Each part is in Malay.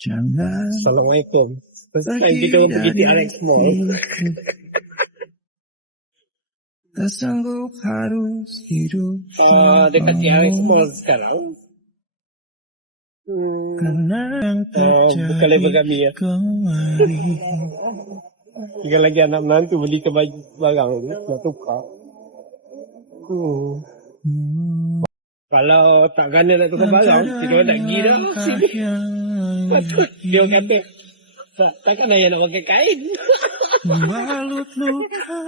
Assalamualaikum. First time kita orang pergi TRX Mall. Dekat TRX Mall sekarang. Bukan level kami ya. Tinggal lagi anak menantu beli ke baju barang tu. Nak tukar. Kalau tak gana nak tukar barang, kita orang nak pergi dah sini. Patut dia orang kata, takkan ayah nak pakai kain. Membalut luka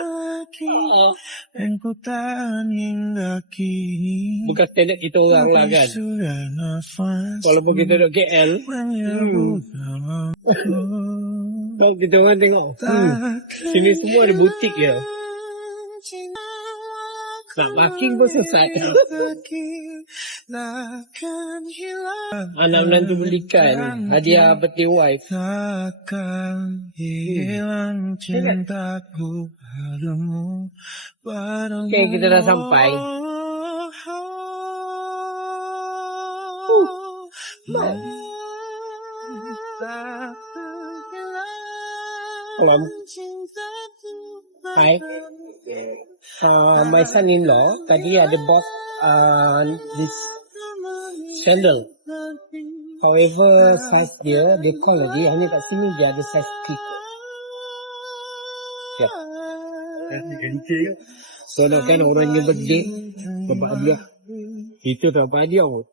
dan ku tak hingga kini. Bukan standard kita orang lah kan. Walaupun kita duduk KL. Kalau kita orang tengok, sini semua ada butik je. Nak parking pun susah. Anak menantu belikan hadiah birthday wife. Okay, kita dah sampai. Hi. My son-in-law tadi ada bought this sandal. However, size dia call lagi hanya kat sini dia ada size kit. So nak kan orang yang birthday dapat hadiah. Itu tak dapat hadiah pun.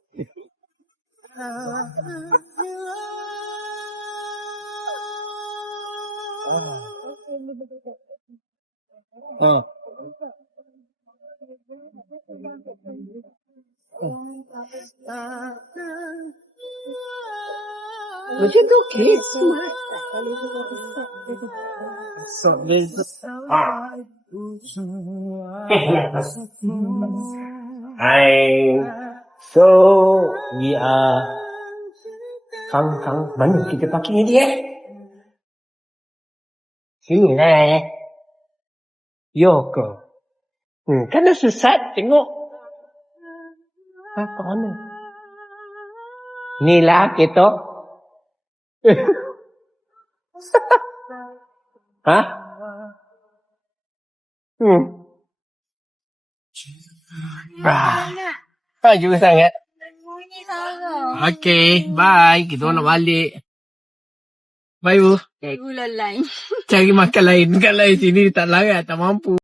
Macam tu kids smart. So this So we are Kang, mana kita parking ni dia? Sini lah. Yo ke? Kan dah sesat tengok. Apa mana? Ni lah kita. Hah? Juga sangat. Okay, bye. Kita nak balik. Bye, Bu. Cari bulan lain. Cari makan lain. Kat lain sini tak larat, tak mampu.